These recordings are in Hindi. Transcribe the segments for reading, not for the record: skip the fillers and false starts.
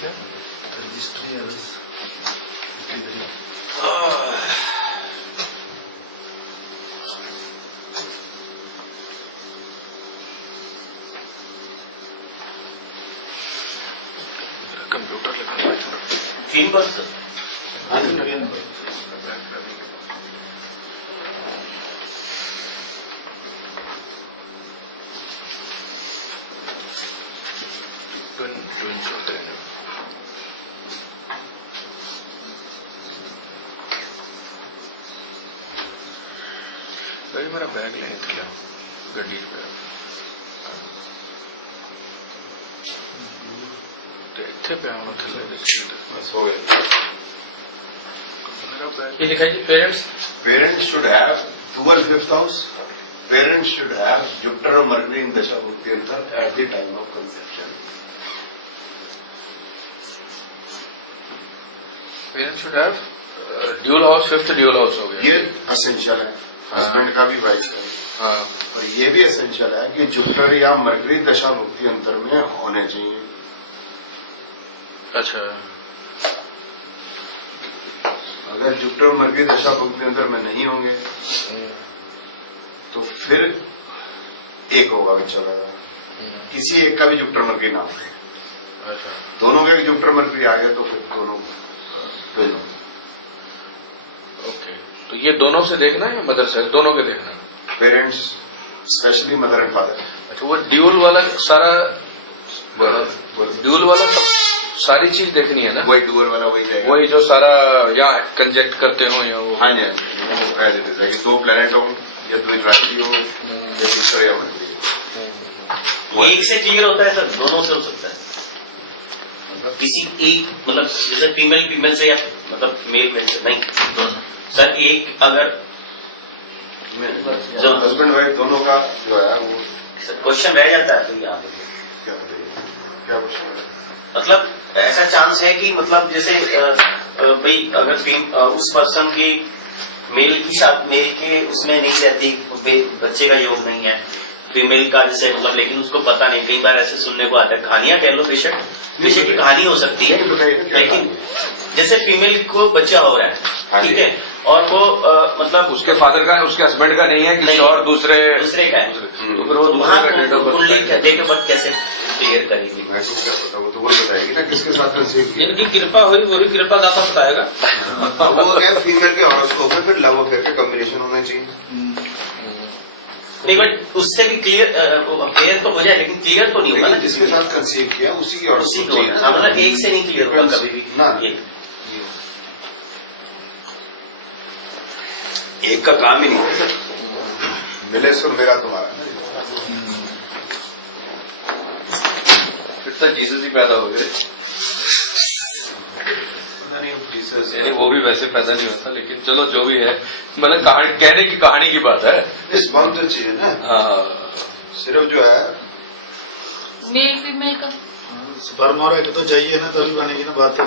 क्या रजिस्ट्री एरर्स कंप्यूटर लगा तीन बस ट्विंस होते हैं भाई मेरा बैग ले क्या गड्डी पे ਇੱਥੇ ਪਿਆ ਹੋਣਾ ਥੱਲੇ ਦੇ बस हो गया। मेरा बैग ये लिखा है parents Parents should have 12 fifth house. Parents should have Jupiter or Mercury in Dasha Bhukti Antar at the time of conception. Parents should have dual house fifth dual house हो गया ये असेंशियल है, हस्बैंड का भी वाइफ का। हाँ और ये भी एसेंशियल है कि जुपिटर या मरकरी दशा भुक्ति अंतर में होने चाहिए। अच्छा अगर जुपिटर और मरकरी दशा भुक्ति अंतर में नहीं होंगे तो फिर एक होगा बच्चा का, किसी एक का भी जुपिटर मरकरी ना हो। अच्छा दोनों के जुपिटर मरकरी आ गए तो फिर दोनों फेल हो। ओके तो ये दोनों से देखना है या मदर से दोनों के देखना है? Parents specially mother and father. अच्छा वो ड्यूल वाला सारा ड्यूल वाला सारी चीज देखनी है ना वही डूअर वाला वही जाएगा। वही जो सारा या कंजेक्ट करते हो या वो हाँ जी एज इट इज, दो प्लेनेट हो या दो राशि हो या दूसरा या मरकरी। एक से क्लियर होता है सर, दोनों से हो सकता है। मतलब किसी एक मतलब जैसे फीमेल फीमेल से या मतलब मेल मेल से नहीं दोनों। सर एक अगर जो हस्बैंड वाइफ दोनों का जो है वो क्वेश्चन रह जाता है फिर यहाँ पे क्या क्या क्वेश्चन है? मतलब ऐसा चांस है कि मतलब जैसे भाई अगर उस पर्सन की मेल की साथ मेल के उसमें नहीं रहती, बच्चे का योग नहीं है, फीमेल का जैसे मतलब लेकिन उसको पता नहीं। कई बार ऐसे सुनने को आता है, कहानियां कह लो बेशक की कहानी हो सकती है, लेकिन जैसे फीमेल को बच्चा हो रहा है ठीक है और वो मतलब उसके फादर का उसके हस्बैंड का नहीं है किसी और दूसरे का है तो फिर वो वहाँ दूसरे का date of birth date of birth कैसे क्लियर करेंगे? वैसे क्या पता, वो तो वो बताएगी ना किसके साथ कंसीव किया। जिनकी कृपा हुई वही कृपा दाता बताएगा। वो क्या फीमेल के हॉरोस्कोप में फिर लव अफेयर का कॉम्बिनेशन होना चाहिए। नहीं बट उससे भी क्लियर तो हो जाए, लेकिन क्लियर तो नहीं होगा ना जिसके साथ कंसीव किया उसी की उसी हॉरोस्कोप को चाहिए। मतलब एक से नहीं क्लियर होगा कभी भी ना ये। एक का काम ही नहीं है, मिले सुर मेरा तुम्हारा। फिर तो जीसस ही पैदा हो गए। यानी वो भी वैसे पैदा नहीं होता, लेकिन चलो जो भी है मतलब कहने की कहानी की बात है। रिस्पॉन्स तो चाहिए ना। हाँ सिर्फ जो है मेल फीमेल का स्पर्म और एग तो चाहिए ना, तभी बनेगी ना बात।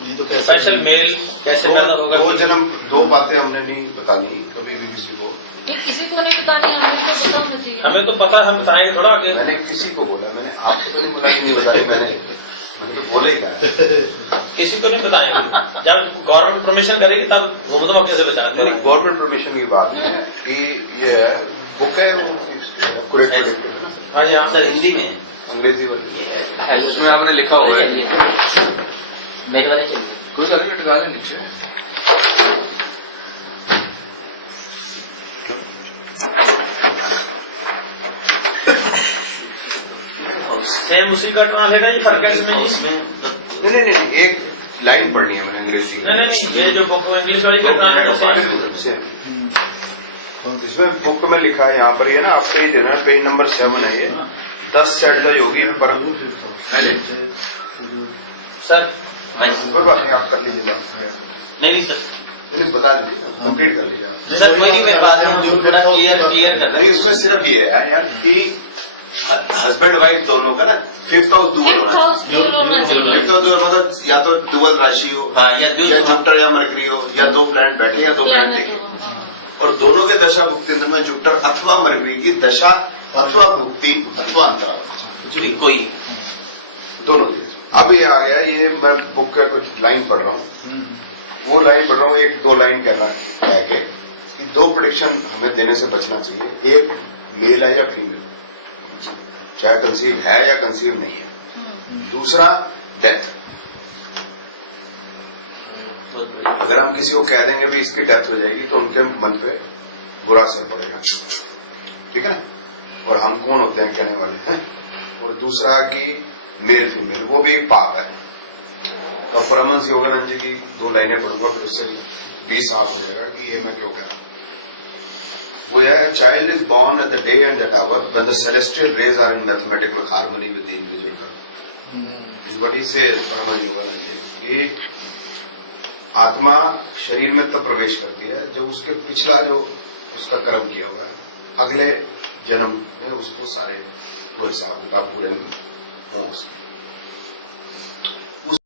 नहीं तो कैसे स्पेशल मेल कैसे पैदा होगा? दो जन्म दो बातें हमने नहीं बतानी कभी भी किसी को। ये किसी को नहीं बतानी, हमें तो पता होना चाहिए। हमें तो पता है, हम बताएंगे थोड़ा आगे। मैंने किसी को बोला, मैंने आपको तो नहीं बोला कि नहीं बताई, मैंने तो बोले क्या किसी को नहीं बताएंगे। जब गवर्नमेंट परमिशन करेगी तब घूम तो कैसे बचाते हैं? गवर्नमेंट परमिशन की बात नहीं है कि ये बुक है वो कुरेट है ना। हाँ जी हाँ सर, हिंदी में अंग्रेजी वाली उसमें आपने लिखा हुआ है मेरे वाले चाहिए। कोई सारी लटका ले नीचे। सेम उसी का ट्रांसलेट है, ये फर्क है इसमें जी? नहीं एक लाइन पढ़नी है मैंने अंग्रेजी की। नहीं ये जो बुक इंग्लिश वाली का ट्रांसलेट है। इसमें बुक में लिखा है यहाँ पर, ये ना आप पेज है ना, पेज नंबर 7 है ये। 10 सेट का योगी पर सर कोई बात नहीं, आप कर लीजिए। नहीं सर बता दीजिए, कंप्लीट कर लीजिए। सर कोई नहीं, मैं बात थोड़ा क्लियर कर नहीं उसमें सिर्फ ये है यार कि हस्बैंड वाइफ दोनों का ना फिफ्थ हाउस डुअल फिफ्थ होना हाउस ड्यूल होना चाहिए। फिफ्थ हाउस डुअल मतलब या तो डुअल राशि हो हाँ या जुपिटर या मरकरी हो या दो प्लैनेट बैठे या दो प्लैनेट प्लानट देखे। हो, हाँ। और दोनों के दशा भुक्ति अंतर में जुपिटर अथवा मरकरी की दशा अथवा भुक्ति अथवा अंतराल कोई दोनों। अब ये आ गया ये मैं बुक का कुछ लाइन पढ़ रहा हूँ, वो लाइन पढ़ रहा हूँ, एक दो लाइन कहना है कि 2 प्रेडिक्शन हमें देने से बचना चाहिए, एक मेल है या फीमेल, चाहे कंसीव है या कंसीव नहीं है, दूसरा डेथ। अगर हम किसी को कह देंगे भी इसकी डेथ हो जाएगी तो उनके मन पे बुरा असर पड़ेगा, ठीक है ना, और हम कौन होते हैं कहने वाले हैं। और दूसरा कि मेल फीमेल, वो भी एक पाप है। तो परमहंस योगानंद जी की 2 लाइनें पढ़ूंगा, फिर उससे भी साफ हो जाएगा कि ये मैं क्यों कह रहा हूं। वो है, child is born at the day and that hour when the celestial rays are in mathematical harmony with the individual. What he says Paramahansa Yogananda ji, कि आत्मा शरीर में तब प्रवेश करती है जब उसके पिछला जो उसका कर्म किया हुआ है, अगले जन्म में उसको सारे वो हिसाब किताब पूरे हों।